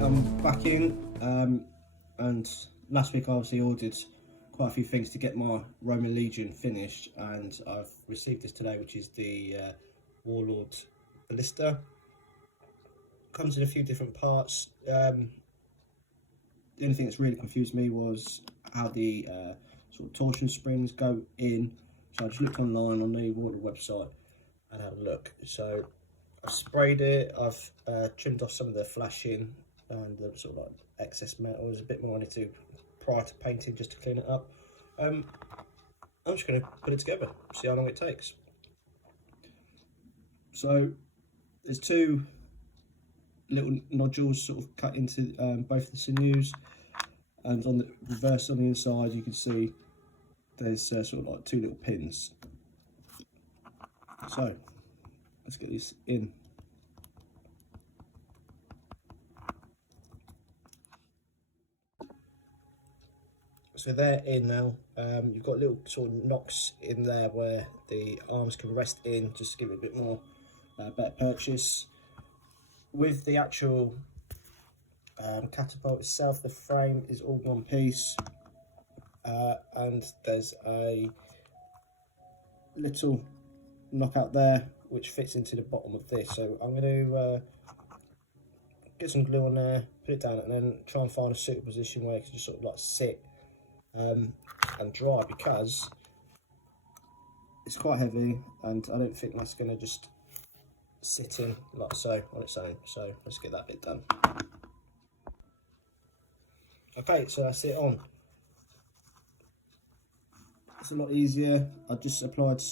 I'm back in, and last week I obviously ordered quite a few things to get my Roman Legion finished, and I've received this today, which is the Warlord Ballista. Comes in a few different parts. The only thing that's really confused me was how the sort of torsion springs go in. So I just looked online on the Warlord website and had a look. So I've sprayed it, I've trimmed off some of the flashing and the sort of like excess metal. There's a bit more I need to prior to painting just to clean it up. I'm just going to put it together, see how long it takes. So there's two little nodules sort of cut into both the sinews, and on the reverse on the inside you can see there's sort of like two little pins. So let's get this in. So they're in now. You've got little sort of knocks in there where the arms can rest in, just to give it a bit more better purchase. With the actual catapult itself, the frame is all one piece, and there's a little knockout there which fits into the bottom of this. So I'm going to get some glue on there, put it down, and then try and find a suitable position where it can just sort of like sit and dry, because it's quite heavy and I don't think that's going to just sit in like so on its own. So let's get that bit done. Okay, so that's it on. It's a lot easier. I just applied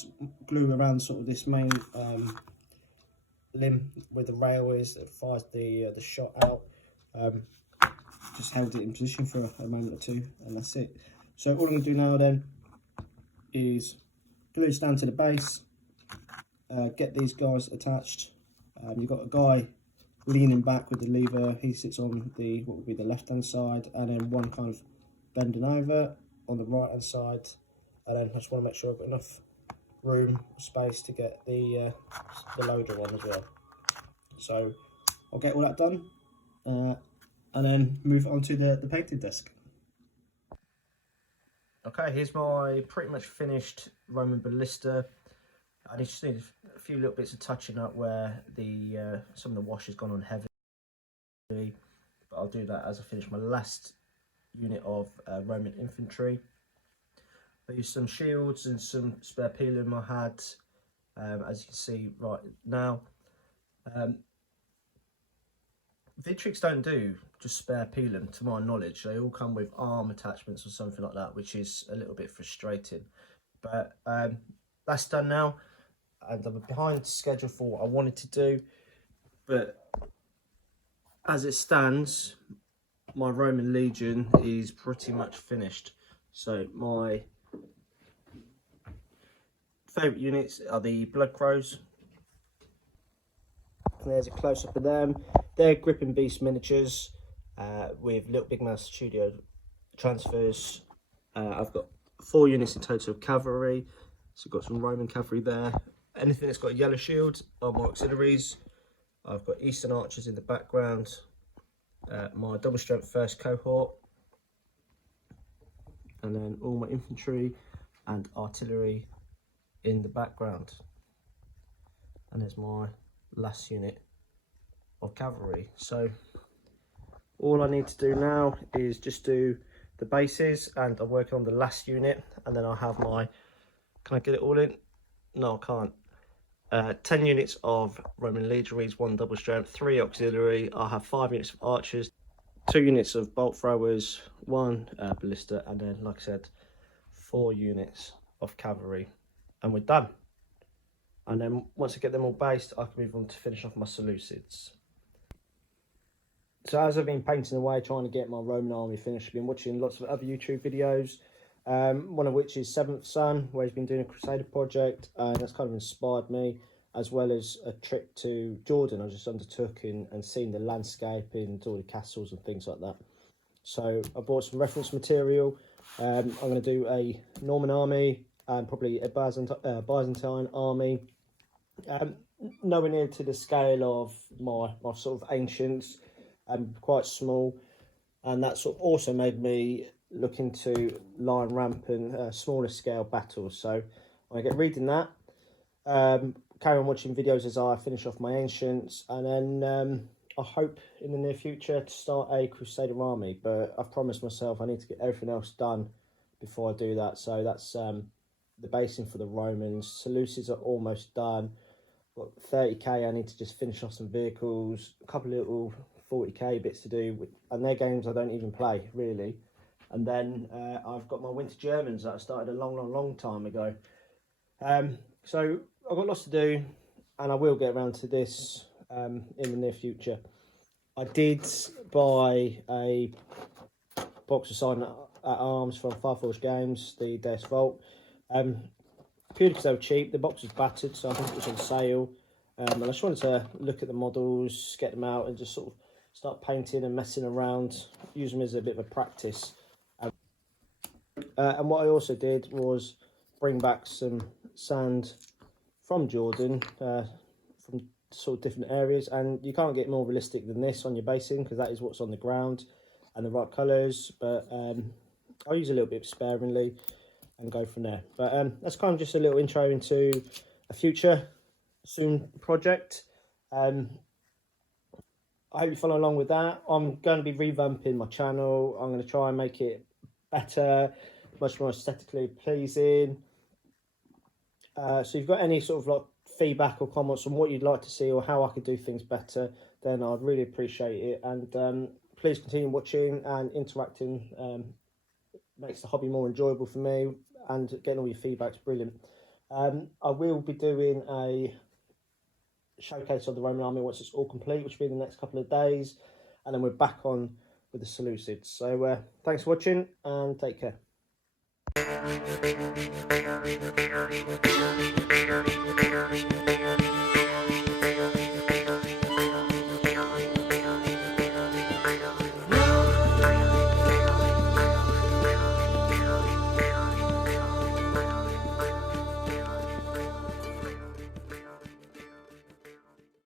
glue around sort of this main limb where the rail is that fires the shot out. Just held it in position for a moment or two, and that's it. So all I'm going to do now then is glue this down to the base, get these guys attached. You've got a guy leaning back with the lever. He sits on the what would be the left hand side, and then one kind of bending over on the right hand side. And then I just want to make sure I've got enough room, space to get the loader on as well. So I'll get all that done, and then move on to the painting desk. Okay, here's my pretty much finished Roman Ballista. I just need a few little bits of touching up where the some of the wash has gone on heavy, but I'll do that as I finish my last unit of Roman infantry. I used some shields and some spare peeling I had, as you can see right now. Victrix don't do just spare peeling, to my knowledge. They all come with arm attachments or something like that, which is a little bit frustrating. But that's done now, and I'm behind schedule for what I wanted to do. But as it stands, my Roman Legion is pretty much finished. So my favourite units are the Blood Crows. There's a close-up of them. They're Gripping Beast miniatures with Little Big Mouse Studio transfers. I've got 4 units in total of cavalry, so I've got some Roman cavalry there. Anything that's got a yellow shield are my auxiliaries. I've got Eastern archers in the background, my double strength first cohort, and then all my infantry and artillery in the background. And there's my last unit of cavalry. So all I need to do now is just do the bases, and I'm working on the last unit, and then I'll have my, can I get it all in? No, I can't. 10 units of Roman legionaries, 1 double strength, 3 auxiliary. I'll have 5 units of archers, 2 units of bolt throwers, 1 ballista, and then, like I said, 4 units of cavalry, and we're done. And then once I get them all based, I can move on to finish off my Seleucids. So as I've been painting away, trying to get my Roman army finished, I've been watching lots of other YouTube videos, one of which is 7th Son, where he's been doing a Crusader project, and that's kind of inspired me, as well as a trip to Jordan I just undertook and seen the landscape and all the castles and things like that. So I bought some reference material. I'm going to do a Norman army and probably a Byzantine army. Nowhere near to the scale of my sort of ancients, quite small, and that sort of also made me look into line ramp and smaller scale battles. So I get reading that, carry on watching videos as I finish off my ancients, and then I hope in the near future to start a Crusader army. But I've promised myself I need to get everything else done before I do that. So that's the basing for the Romans. Seleucids are almost done. Got 30k. I need to just finish off some vehicles, a couple of little 40k bits to do, and they're games I don't even play really. And then I've got my Winter Germans that I started a long time ago. So I've got lots to do, and I will get around to this in the near future. I did buy a box of Silent at Arms from Warlord Games, the D.B.A. Vault. Purely because they were cheap. The box was battered, so I think it was on sale. And I just wanted to look at the models, get them out, and just sort of start painting and messing around, use them as a bit of a practice. And what I also did was bring back some sand from Jordan, from sort of different areas, and you can't get more realistic than this on your basing, because that is what's on the ground and the right colours. But I'll use a little bit sparingly and go from there. But that's kind of just a little intro into a future soon project. I hope you follow along with that. I'm going to be revamping my channel. I'm going to try and make it better, much more aesthetically pleasing. So if you've got any sort of like feedback or comments on what you'd like to see or how I could do things better, then I'd really appreciate it. And please continue watching and interacting. Makes the hobby more enjoyable for me, and getting all your feedback's brilliant. I will be doing a showcase of the Roman army once it's all complete, which will be in the next couple of days, and then we're back on with the Seleucids. So thanks for watching, and take care.